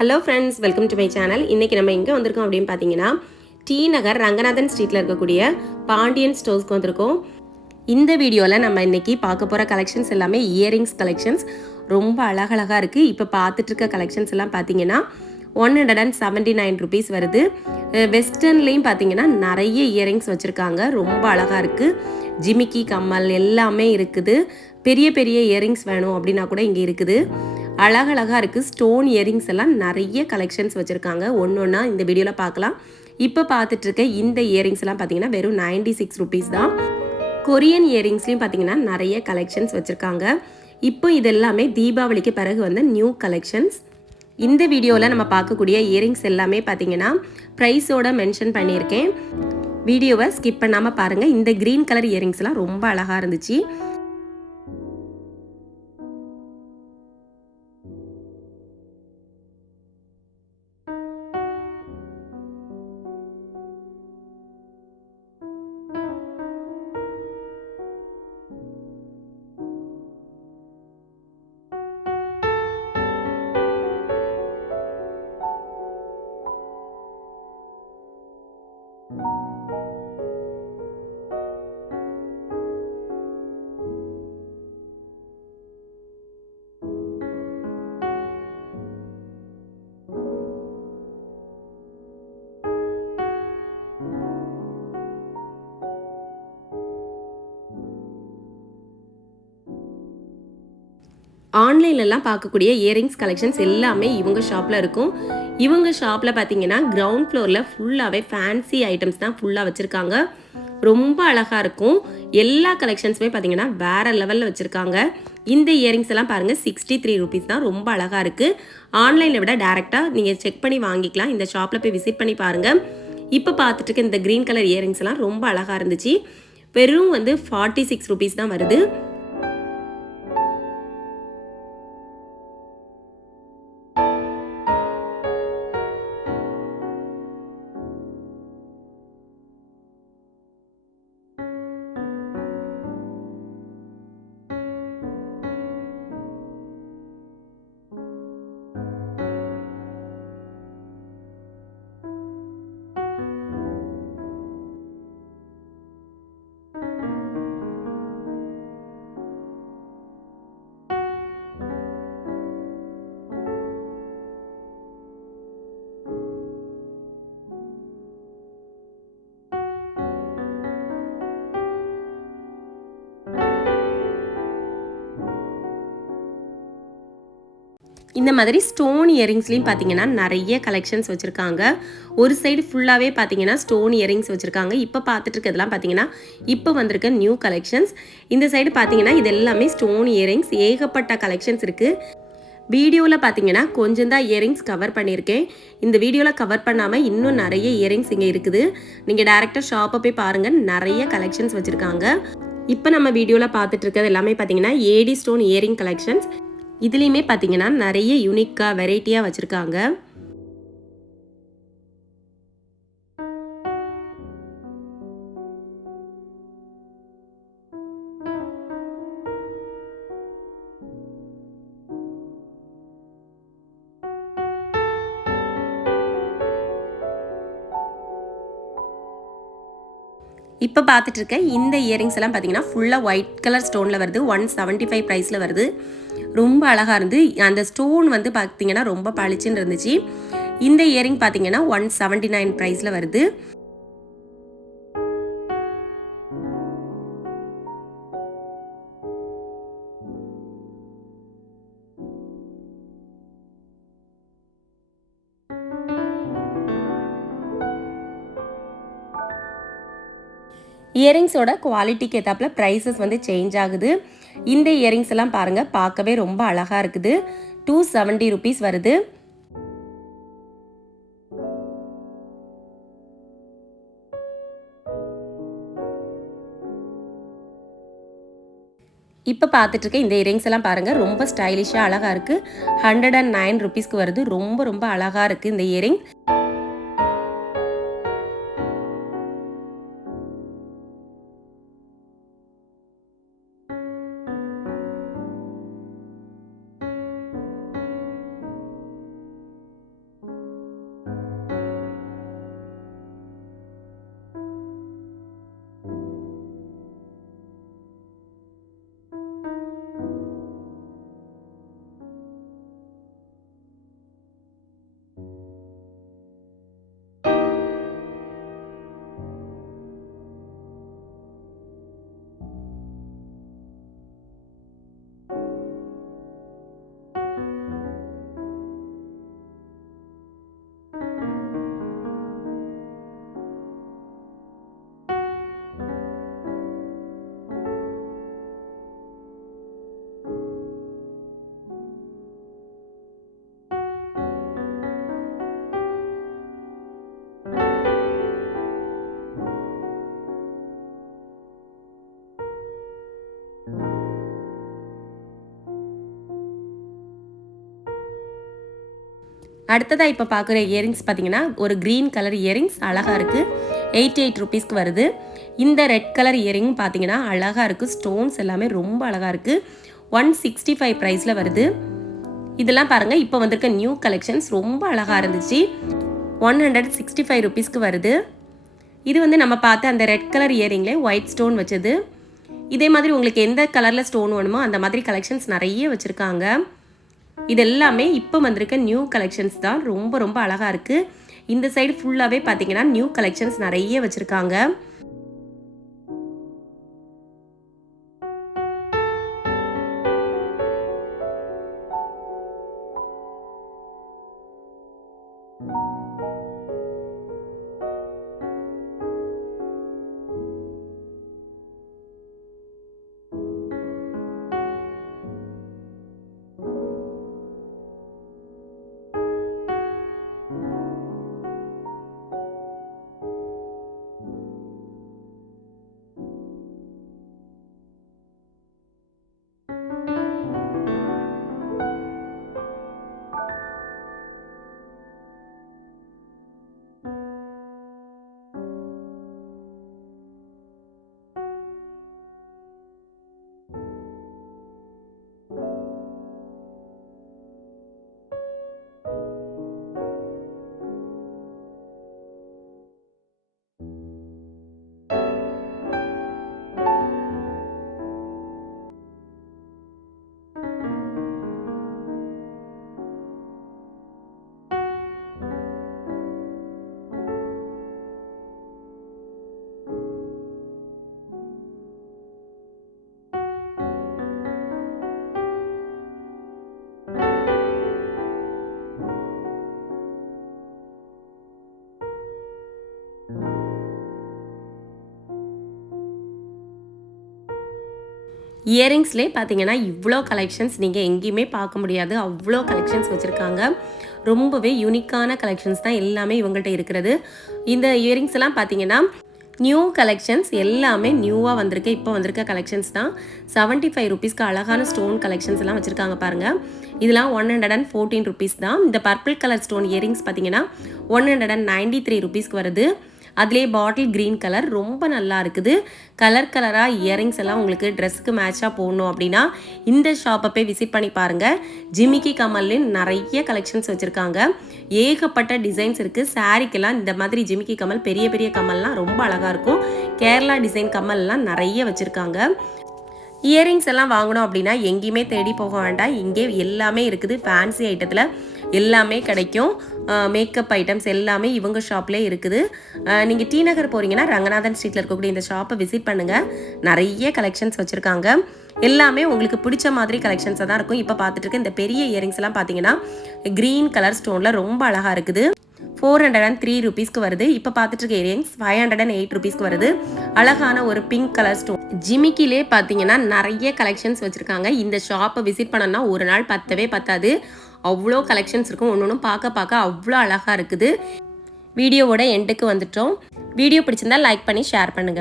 Hello friends welcome to my channel இன்றைக்கி நம்ம எங்கே வந்திருக்கோம் அப்படின்னு பார்த்தீங்கன்னா டி நகர் ரங்கநாதன் ஸ்ட்ரீட்டில் இருக்கக்கூடிய பாண்டியன் ஸ்டோர்ஸ்க்கு வந்திருக்கோம். இந்த வீடியோவில் நம்ம இன்னைக்கு பார்க்க போகிற கலெக்ஷன்ஸ் எல்லாமே இயரிங்ஸ் கலெக்ஷன்ஸ் ரொம்ப அழகழகாக இருக்குது இப்போ பார்த்துட்டு இருக்க கலெக்ஷன்ஸ் எல்லாம் பார்த்தீங்கன்னா one hundred and seventy nine rupees வருது வெஸ்டர்ன்லேயும் பார்த்தீங்கன்னா நிறைய இயரிங்ஸ் வச்சுருக்காங்க. ரொம்ப அழகாக இருக்குது ஜிமிக்கி கம்மல் எல்லாமே இருக்குது. பெரிய பெரிய இயரிங்ஸ் வேணும் அப்படின்னா கூட இங்கே இருக்குது. அழகழகாக இருக்குது ஸ்டோன் இயரிங்ஸ் எல்லாம் நிறைய கலெக்ஷன்ஸ் வச்சுருக்காங்க. ஒன்று ஒன்றா இந்த வீடியோவில் பார்க்கலாம். இப்போ பார்த்துட்ருக்க இந்த இயரிங்ஸ் எல்லாம் பார்த்தீங்கன்னா வெறும் நைன்டி சிக்ஸ் ருபீஸ் தான். கொரியன் இயரிங்ஸ்லையும் பார்த்தீங்கன்னா நிறைய கலெக்ஷன்ஸ் வச்சுருக்காங்க. இப்போ இதெல்லாமே தீபாவளிக்கு பிறகு வந்த நியூ கலெக்ஷன்ஸ் இந்த வீடியோவில் நம்ம பார்க்கக்கூடிய இயரிங்ஸ் எல்லாமே பார்த்தீங்கன்னா ப்ரைஸோட மென்ஷன் பண்ணியிருக்கேன். வீடியோவை ஸ்கிப் பண்ணாமல் பாருங்கள் இந்த க்ரீன் கலர் இயரிங்ஸ்லாம் ரொம்ப அழகாக இருந்துச்சு. ஆன்லைன்லலாம் பார்க்கக்கூடிய இயரிங்ஸ் கலெக்ஷன்ஸ் எல்லாமே இவங்க ஷாப்பில் இருக்கும். இவங்க ஷாப்பில் பார்த்தீங்கன்னா கிரவுண்ட் ஃப்ளோரில் ஃபுல்லாகவே ஃபேன்சி ஐட்டம்ஸ் தான் ஃபுல்லாக வச்சுருக்காங்க. ரொம்ப அழகாக இருக்கும். எல்லா கலெக்ஷன்ஸுமே பார்த்தீங்கன்னா வேறு லெவலில் வச்சுருக்காங்க. இந்த இயரிங்ஸ் எல்லாம் பாருங்கள் சிக்ஸ்டி த்ரீ ருபீஸ் தான். ரொம்ப அழகாக இருக்குது ஆன்லைனில் விட டேரெக்டாக நீங்கள் செக் பண்ணி வாங்கிக்கலாம். இந்த ஷாப்பில் போய் விசிட் பண்ணி பாருங்கள் இப்போ பார்த்துட்டு இருக்க இந்த க்ரீன் கலர் இயரிங்ஸ் எல்லாம் ரொம்ப அழகாக இருந்துச்சு. வெறும் வந்து ஃபார்ட்டி சிக்ஸ் ருபீஸ் தான் வருது. இந்த மாதிரி ஸ்டோன் இயரிங்ஸ்லையும் பார்த்தீங்கன்னா நிறைய கலெக்ஷன்ஸ் வச்சுருக்காங்க. ஒரு சைடு ஃபுல்லாகவே பார்த்தீங்கன்னா ஸ்டோன் இயரிங்ஸ் வச்சுருக்காங்க. இப்போ பார்த்துட்டு இருக்கிறதுலாம் பார்த்தீங்கன்னா இப்போ வந்திருக்க நியூ கலெக்ஷன்ஸ் இந்த சைடு பார்த்தீங்கன்னா இது எல்லாமே ஸ்டோன் இயரிங்ஸ் ஏகப்பட்ட கலெக்ஷன்ஸ் இருக்குது வீடியோவில் பார்த்தீங்கன்னா கொஞ்சம் தான் இயரிங்ஸ் கவர் பண்ணியிருக்கேன் இந்த வீடியோவில் கவர் பண்ணாமல் இன்னும் நிறைய இயரிங்ஸ் இங்கே இருக்குது. நீங்கள் டேரெக்டாக ஷாப்பை போய் பாருங்கள் நிறைய கலெக்ஷன்ஸ் வச்சுருக்காங்க. இப்போ நம்ம வீடியோவில் பார்த்துட்டு இருக்கிறது எல்லாமே பார்த்தீங்கன்னா ஏடி ஸ்டோன் இயரிங் கலெக்ஷன்ஸ் இதுலேயுமே பார்த்தீங்கன்னா நிறைய யூனிக்காக வெரைட்டியாக வச்சுருக்காங்க. இப்போ பார்த்துட்டு இருக்க இந்த இயரிங்ஸ் எல்லாம் பார்த்தீங்கன்னா ஃபுல்லாக ஒயிட் கலர் ஸ்டோனில் வருது. ஒன் செவன்ட்டி ஃபைவ் ப்ரைஸில் வருது. ரொம்ப அழகாக இருந்து அந்த ஸ்டோன் வந்து பார்த்தீங்கன்னா ரொம்ப பளிச்சுன்னு இருந்துச்சு. இந்த இயரிங் பார்த்தீங்கன்னா ஒன் செவன்ட்டி நைன் ப்ரைஸில் வருது. இயரிங்ஸோட குவாலிட்டிக்கு ஏற்றாப்புல ப்ரைஸஸ் வந்து சேஞ்ச் ஆகுது. இந்த இயரிங்ஸ் எல்லாம் பாருங்கள் பார்க்கவே ரொம்ப அழகாக இருக்குது. டூ செவன்ட்டி ருபீஸ் வருது. இப்போ பார்த்துட்டு இருக்க இந்த இயரிங்ஸ் எல்லாம் பாருங்கள் ரொம்ப ஸ்டைலிஷாக அழகாக இருக்குது ஹண்ட்ரட் அண்ட் நைன் ருபீஸ்க்கு வருது. ரொம்ப ரொம்ப அழகாக இருக்குது இந்த இயரிங் அடுத்ததாக இப்போ பார்க்குற இயரிங்ஸ் பார்த்தீங்கன்னா ஒரு க்ரீன் கலர் இயரிங்ஸ் அழகாக இருக்குது எயிட்டி எயிட் ருபீஸ்க்கு வருது. இந்த ரெட் கலர் இயரிங் பார்த்தீங்கன்னா அழகாக இருக்குது ஸ்டோன்ஸ் எல்லாமே ரொம்ப அழகாக இருக்குது ஒன் சிக்ஸ்டி ஃபைவ் ப்ரைஸில் வருது. இதெல்லாம் பாருங்கள் இப்போ வந்திருக்க நியூ கலெக்ஷன்ஸ் ரொம்ப அழகாக இருந்துச்சு. ஒன் ஹண்ட்ரட் சிக்ஸ்டி ஃபைவ் ருபீஸ்க்கு வருது. இது வந்து நம்ம பார்த்த அந்த ரெட் கலர் இயரிங்லே ஒயிட் ஸ்டோன் வச்சது. இதே மாதிரி உங்களுக்கு எந்த கலரில் ஸ்டோன் வேணுமோ அந்த மாதிரி கலெக்ஷன்ஸ் நிறைய வச்சுருக்காங்க. இது எல்லாமே இப்போ வந்திருக்க நியூ கலெக்ஷன்ஸ் தான். ரொம்ப ரொம்ப அழகாக இருக்குது இந்த சைடு ஃபுல்லாகவே பார்த்தீங்கன்னா நியூ கலெக்ஷன்ஸ் நிறைய வச்சுருக்காங்க. இயரிங்ஸ்லேயே பார்த்தீங்கன்னா இவ்வளோ கலெக்ஷன்ஸ் நீங்கள் எங்கேயுமே பார்க்க முடியாது. அவ்வளோ கலெக்ஷன்ஸ் வச்சுருக்காங்க. ரொம்பவே யூனிக்கான கலெக்ஷன்ஸ் தான் எல்லாமே இவங்கள்ட்ட இருக்கிறது. இந்த இயரிங்ஸ் எல்லாம் பார்த்தீங்கன்னா நியூ கலெக்ஷன்ஸ் எல்லாமே நியூவாக வந்திருக்கு. இப்போ வந்திருக்க கலெக்ஷன்ஸ் தான். செவன்ட்டி ஃபைவ் ருபீஸ்க்கு அழகான ஸ்டோன் கலெக்ஷன்ஸ் எல்லாம் வச்சுருக்காங்க பாருங்கள் இதெல்லாம் one hundred and fourteen rupees தான். இந்த பர்பிள் கலர் ஸ்டோன் இயரிங்ஸ் பார்த்தீங்கன்னா one hundred and ninety three ருபீஸ்க்கு வருது. அதுலேயே பாட்டில் க்ரீன் கலர் ரொம்ப நல்லா இருக்குது. கலர் கலராக இயரிங்ஸ் எல்லாம் உங்களுக்கு ட்ரெஸ்க்கு மேட்சாக போடணும் அப்படின்னா இந்த ஷாப்பை போய் விசிட் பண்ணி பாருங்கள் ஜிமிக்கி கமல்லையும் நிறைய கலெக்ஷன்ஸ் வச்சுருக்காங்க. ஏகப்பட்ட டிசைன்ஸ் இருக்குது சாரிக்கெல்லாம் இந்த மாதிரி ஜிமிக்கி கமல் பெரிய பெரிய கமல்லாம் ரொம்ப அழகாக இருக்கும். கேரளா டிசைன் கமல்லாம் நிறைய வச்சுருக்காங்க. இயரிங்ஸ் எல்லாம் வாங்கணும் அப்படின்னா எங்கேயுமே தேடி போக வேண்டாம். இங்கே எல்லாமே இருக்குது. ஃபேன்சி ஐட்டத்தில் எல்லாமே கிடைக்கும். மேக்கப் ஐட்டம்ஸ் எல்லாமே இவங்க ஷாப்லேயே இருக்குது. நீங்கள் டி நகர் போகிறீங்கன்னா ரங்கநாதன் ஸ்ட்ரீட்டில் இருக்கக்கூடிய இந்த ஷாப்பை விசிட் பண்ணுங்கள் நிறைய கலெக்ஷன்ஸ் வச்சுருக்காங்க. எல்லாமே உங்களுக்கு பிடிச்ச மாதிரி கலெக்ஷன்ஸாக தான் இருக்கும். இப்போ பார்த்துட்டு இருக்க இந்த பெரிய இயரிங்ஸ்லாம் பார்த்தீங்கன்னா க்ரீன் கலர் ஸ்டோனில் ரொம்ப அழகாக இருக்குது. ஃபோர் ஹண்ட்ரட் அண்ட் த்ரீ ருபீஸ்க்கு வருது. இப்போ பார்த்துட்டு இருக்க earrings five hundred and eight ருபீஸ்க்கு வருது. அழகான ஒரு பிங்க் கலர் ஸ்டோன் ஜிமிக்கிலே பார்த்தீங்கன்னா நிறைய கலெக்ஷன்ஸ் வச்சுருக்காங்க. இந்த ஷாப்பை விசிட் பண்ணோன்னா ஒரு நாள் பத்தவே பத்தாது. அவ்வளோ கலெக்ஷன்ஸ் இருக்கும். ஒன்று ஒன்றும் பார்க்க பார்க்க அவ்வளோ அழகாக இருக்குது. வீடியோவோட எண்டுக்கு வந்துட்டோம். வீடியோ பிடிச்சிருந்தா லைக் பண்ணி ஷேர் பண்ணுங்கள்